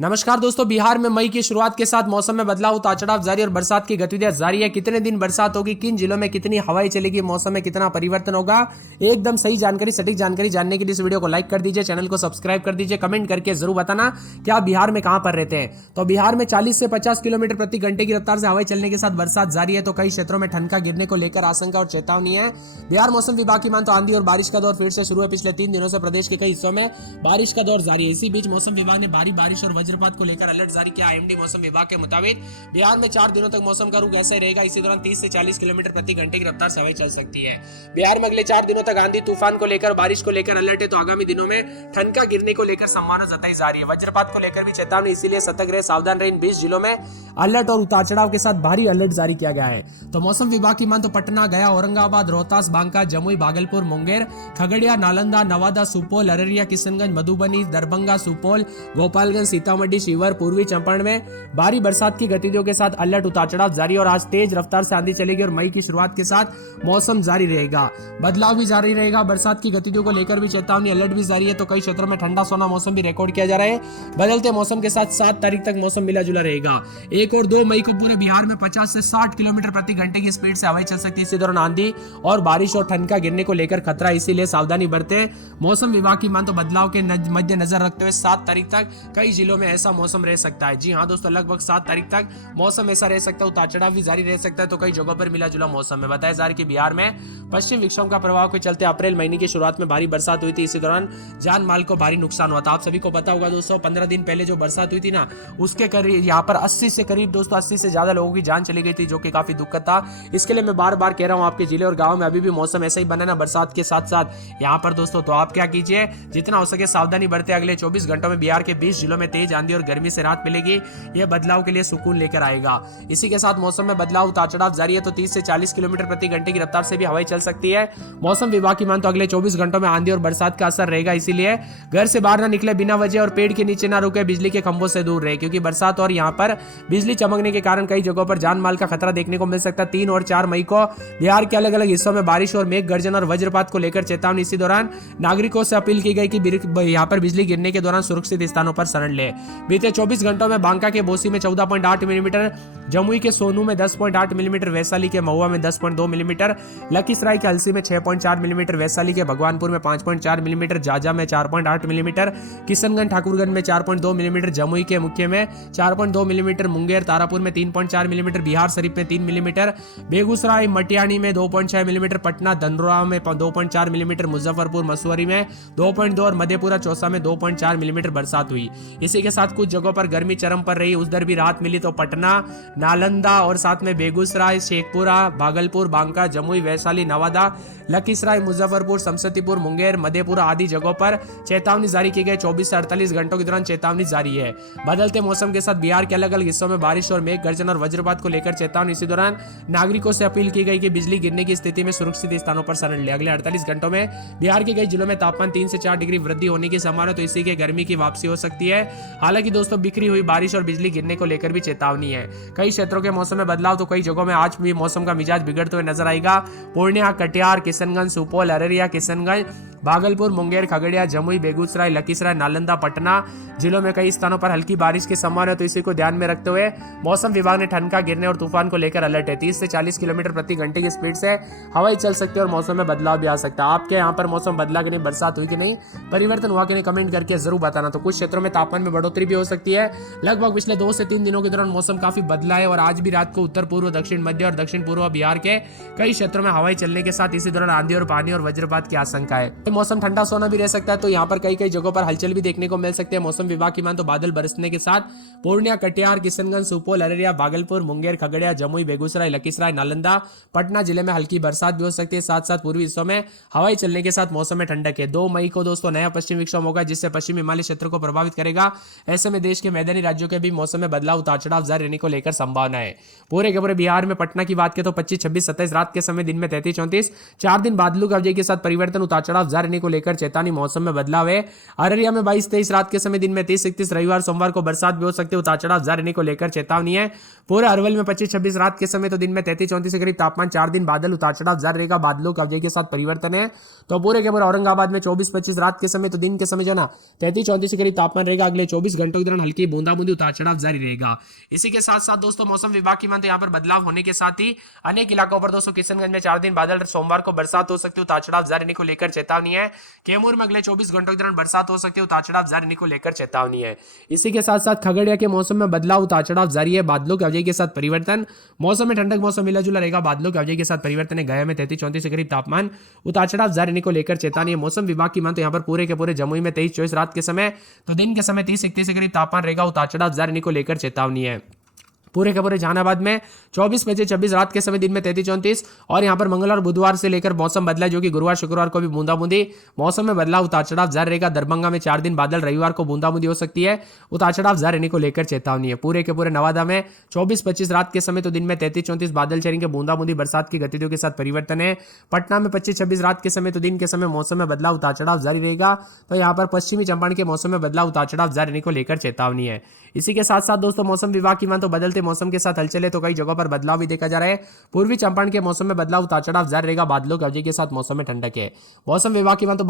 नमस्कार दोस्तों, बिहार में मई की शुरुआत के साथ मौसम में बदलाव, उतार चढ़ाव जारी और बरसात की गतिविधियां जारी है। कितने दिन बरसात होगी, किन जिलों में कितनी हवाएं चलेगी, मौसम में कितना परिवर्तन होगा, एकदम सही जानकारी, सटीक जानकारी जानने के लिए इस वीडियो को लाइक कर दीजिए, चैनल को सब्सक्राइब कर दीजिए, कमेंट करके जरूर बताना कि आप बिहार में कहां पर रहते हैं। तो बिहार में 40 से 50 किलोमीटर प्रति घंटे की रफ्तार से हवाएं चलने के साथ बरसात जारी है। तो कई क्षेत्रों में ठंड का गिरने को लेकर आशंका और चेतावनी है। बिहार मौसम विभाग की मान तो आंधी और बारिश का दौर फिर से शुरू है। पिछले 3 दिनों से प्रदेश के कई हिस्सों में बारिश का दौर जारी है। इसी बीच मौसम विभाग ने भारी बारिश और वज्रपात को लेकर अलर्ट जारी किया। आईएमडी मौसम विभाग के मुताबिक बिहार में 4 दिनों तक मौसम का रुख ऐसा ही रहेगा। इसी दौरान 30 से 40 किलोमीटर प्रति घंटे की रफ्तार से हवाएं चल सकती है। बिहार में अगले 4 दिनों तक आंधी तूफान को लेकर, बारिश को लेकर अलर्ट है। तो आगामी दिनों में ठंड का गिरने को लेकर संभावना जताई जा रही है। वज्रपात को लेकर भी चेतावनी, इसीलिए सतर्क रहे, सावधान रहे। इन 20 जिलों में अलर्ट और उतार चढ़ाव के साथ भारी अलर्ट जारी किया गया है। तो मौसम विभाग की मान तो पटना, गया, औरंगाबाद, रोहतास, बांका, जमुई, भागलपुर, मुंगेर, खगड़िया, नालंदा, नवादा, सुपौल, अररिया, किशनगंज, मधुबनी, दरभंगा, सुपौल, गोपालगंज, सीतामढ़ी, शिवहर, पूर्वी चंपारण में भारी बरसात की गतिविधियों के साथ अलर्ट, उतार चढ़ाव जारी। और आज तेज रफ्तार से आंधी चलेगी और मई की शुरुआत के साथ मौसम जारी रहेगा, बदलाव भी जारी रहेगा। बरसात की गतिविधियों को लेकर भी चेतावनी, अलर्ट भी जारी है। तो कई क्षेत्रों में ठंडा सोना मौसम भी रिकॉर्ड किया जा रहा है। बदलते मौसम के साथ 7 तारीख तक मौसम मिला जुला रहेगा। 1 और 2 मई को पूरे बिहार में 50 से 60 किलोमीटर प्रति घंटे की स्पीड से हवाएं चल सकती है। इसी दौरान आंधी और बारिश और ठंड का गिरने को लेकर खतरा, इसीलिए सावधानी बरतें। मौसम विभाग की मान तो बदलाव के मद्देनजर रखते हुए 7 तारीख तक कई जिलों में ऐसा मौसम रह सकता है। जी हाँ दोस्तों, लगभग 7 तारीख तक मौसम ऐसा रह सकता है, उतार चढ़ाव भी जारी रह सकता है। तो कई जगहों पर मिला जुला मौसम है। बताया जा रहा है कि बिहार में पश्चिम विक्षोभ का प्रभाव के चलते अप्रैल महीने की शुरुआत में भारी बरसात हुई थी। इसी दौरान जान माल को भारी नुकसान हुआ था। आप सभी को पता होगा दोस्तों, 15 दिन पहले जो बरसात हुई थी ना, उसके करीब यहाँ पर 80 से करीब दोस्तों 80 से ज्यादा लोगों की जान चली गई थी, जो कि काफी दुखद था। इसके लिए मैं बार बार कह रहा हूँ, आपके जिले और गाँव में अभी भी मौसम ऐसा ही बना ना बरसात के साथ साथ यहाँ पर दोस्तों। तो आप क्या कीजिए, जितना हो सके सावधानी बरते। अगले 24 घंटों में बिहार के 20 जिलों में तेज आंधी और गर्मी से राहत मिलेगी। यह बदलाव के लिए सुकून लेकर आएगा। इसी के साथ मौसम में बदलाव, उतार चढ़ाव जारी है। तो 30 से 40 किलोमीटर प्रति घंटे की रफ्तार से भी हवाएं चल सकती है। मौसम विभाग की मान तो अगले 24 घंटों में आंधी और बरसात का असर रहेगा। इसीलिए घर से बाहर ना निकले बिना वजह, और पेड़ के नीचे ना रुके, बिजली के खंभों से दूर रहे, क्योंकि बरसात और यहाँ पर बिजली चमकने के कारण कई जगहों पर जान माल का खतरा देखने को मिल सकता है। 3 और 4 मई को बिहार के अलग अलग हिस्सों में बारिश और मेघ गर्जन और वज्रपात को लेकर चेतावनी। इसी दौरान नागरिकों से अपील की गई कि यहाँ पर बिजली गिरने के दौरान सुरक्षित स्थानों पर शरण ले। बीते 24 घंटों में बांका के बोसी में 14.8 मिलीमीटर, जमुई के सोनू में 10.8 मिलीमीटर, वैशाली के महुआ में 10.2 मिलीमीटर, लखीसराय के हलसी में 6.4 मिलीमीटर, वैशाली के भगवानपुर में 5.4 मिलीमीटर, जाजा में 4.8 मिलीमीटर, किशनगंज ठाकुरगंज में 4.2 मिलीमीटर, जमुई के मुख्य में 4.2 मिलीमीटर, मुंगेर तारापुर में 3.4 मिलीमीटर, बिहार शरीफ में 3 मिलीमीटर, बेगूसराय मटियानी में 2.6 मिलीमीटर, पटना धनौरा में 2.4 मिलीमीटर, मुजफ्फरपुर मसूरी में 2.2 और मधेपुरा चौसा में 2.4 मिलीमीटर बरसात हुई। इसी के साथ कुछ जगहों पर गर्मी चरम पर रही, उधर भी राहत मिली। तो पटना, नालंदा और साथ में बेगूसराय, शेखपुरा, भागलपुर, बांका, जमुई, वैशाली, नवादा, लखीसराय, मुजफ्फरपुर, समस्तीपुर, मुंगेर, मधेपुरा आदि जगहों पर चेतावनी जारी की गई। 24 से 48 घंटों के दौरान चेतावनी जारी है। बदलते मौसम के साथ बिहार के अलग अलग हिस्सों में बारिश और मेघ गर्जन और वज्रपात को लेकर चेतावनी। इसी दौरान नागरिकों से अपील की गई कि बिजली गिरने की स्थिति में सुरक्षित स्थानों पर शरण ले। अगले 48 घंटों में बिहार के कई जिलों में तापमान 3 से 4 डिग्री वृद्धि होने की संभावना। तो इसी के गर्मी की वापसी हो सकती है। हालांकि दोस्तों, बिखरी हुई बारिश और बिजली गिरने को लेकर भी चेतावनी है। कई क्षेत्रों के मौसम में बदलाव, तो कई जगहों में आज भी मौसम का मिजाज बिगड़ते हुए नजर आएगा। पूर्णिया, कटिहार, किशनगंज, सुपौल, अररिया, किशनगंज, भागलपुर, मुंगेर, खगड़िया, जमुई, बेगूसराय, लखीसराय, नालंदा, पटना जिलों में कई स्थानों पर हल्की बारिश की संभावना है। तो इसी को ध्यान में रखते हुए मौसम विभाग ने ठंड का गिरने और तूफान को लेकर अलर्ट है। 30 से 40 किलोमीटर प्रति घंटे की स्पीड से हवाएं चल सकती है और मौसम में बदलाव भी आ सकता है। आपके यहाँ पर मौसम बदला कि नहीं, बरसात हुई कि नहीं, परिवर्तन हुआ कि नहीं, कमेंट करके जरूर बताना। तो कुछ क्षेत्रों में तापमान में बढ़ोतरी भी हो सकती है। लगभग पिछले 2 से 3 दिनों के दौरान मौसम काफी बदला है और आज भी रात को उत्तर पूर्व, दक्षिण मध्य और दक्षिण पूर्व बिहार के कई क्षेत्रों में हवाएं चलने के साथ इसी दौरान आंधी और पानी और वज्रपात की आशंका है। मौसम ठंडा सोना भी रह सकता है। तो यहाँ पर कई जगहों पर हलचल भी देखने को मिल सकते हैं। मौसम विभाग की मान तो बादल बरसने के साथ पूर्णिया, कटिहार, किशनगंज, सुपौल, अररिया, भागलपुर, मुंगेर, खगड़िया, जमुई, बेगूसराय, लखीसराय, नालंदा, पटना जिले में हल्की बरसात भी हो सकती है। साथ साथ पूर्वी हिस्सों में हवाएं चलने के साथ मौसम में ठंडक है। 2 मई को दोस्तों नया पश्चिम विक्षोभ होगा, जिससे पश्चिम हिमालय क्षेत्र को प्रभावित करेगा। ऐसे में देश के मैदानी राज्यों के भी मौसम में बदलाव, उतार चढ़ाव जारी रहने को लेकर संभावना है। पूरे के पूरे बिहार में पटना की बात करें तो 25, 26, 27 रात के समय, दिन में 33, 34, 4 दिन बादलों की अवधि के साथ परिवर्तन, उतार चढ़ाव जारी रहने को लेकर चेतावनी। मौसम में बदलाव है। अररिया में 22, 23 रात के समय, दिन में 30, 31, रविवार सोमवार को बरसात भी हो सकती है। उतार चढ़ाव जारी रहने को लेकर चेतावनी है। पूरे अरवल में 25, 26 रात के समय, तो दिन में 33, 34 के करीब तापमान, 4 दिन बादल, उतार चढ़ाव जारी रहेगा। बादलों की अवधि के साथ परिवर्तन है। तो पूरे के पूरे औरंगाबाद में 24, 25 रात के समय, तो दिन के समय जो ना 33, 34 के करीब तापमान रहेगा। अगले 24 24 घंटों के दौरान हल्की बूंदाबूंदी उतार चढ़ाव जारी रहेगा। इसी के साथ साथ दोस्तों मौसम विभाग की मानते यहाँ पर बदलाव होने के साथ ही अनेक इलाकों पर दोस्तों किशनगंज में 4 दिन बादल, सोमवार को बरसात हो सकती है, उतार चढ़ाव जारी रहने को लेकर चेतावनी है। कैमूर में अगले 24 घंटों के दौरान बरसात हो सकती है, उतार चढ़ाव जारी रहने को लेकर चेतावनी है। इसी के साथ साथ खगड़िया के मौसम में बदलाव, उतार चढ़ाव जारी है, बादलों की अवधि के साथ परिवर्तन, मौसम में ठंडक, मौसम मिला जुला रहेगा, बादलों की अवधि के साथ परिवर्तन है। गया में 33-34 के करीब तापमान, उतार चढ़ाव जारी रहने को लेकर चेतावनी है। मौसम विभाग की मानते यहाँ पर पूरे के पूरे जमुई में 23-24 रात के समय, तो दिन के समय 30-31 के करीब तापमान रहेगा, उतार चढ़ाव जारी रहने को लेकर चेतावनी है। पूरे के पूरे जहानाबाद में 24-25-26 रात के समय, दिन में 33-34, और यहाँ पर मंगलवार बुधवार से लेकर मौसम बदला, जो कि गुरुवार शुक्रवार को भी बूंदाबूंदी, मौसम में बदलाव, उतार चढ़ाव जारी रहेगा। दरभंगा में 4 दिन बादल, रविवार को बूंदाबूंदी हो सकती है, उतार चढ़ाव जारी रहने को लेकर चेतावनी है। पूरे के पूरे नवादा में 24-25 रात के समय, तो दिन में 33-34 बादल चलेंगे, बूंदाबूंदी, बरसात की गतिविधियों के साथ परिवर्तन है। पटना में 25-26 रात के समय, तो दिन के समय मौसम में बदलाव, उतार चढ़ाव जारी रहेगा। तो यहाँ पर पश्चिमी चंपारण के मौसम में बदलाव, उतार चढ़ाव जारी रहने को लेकर चेतावनी है। इसी के साथ साथ दोस्तों मौसम विभाग की मान तो बदलते मौसम के साथ हलचल है, तो कई जगहों पर बदलाव भी देखा जा रहा है। पूर्वी चंपारण के मौसम में बदलाव, उतार चढ़ाव जारी रहेगा, बादलों की अवधि के साथ मौसम में ठंडक है। मौसम विभाग की मान तो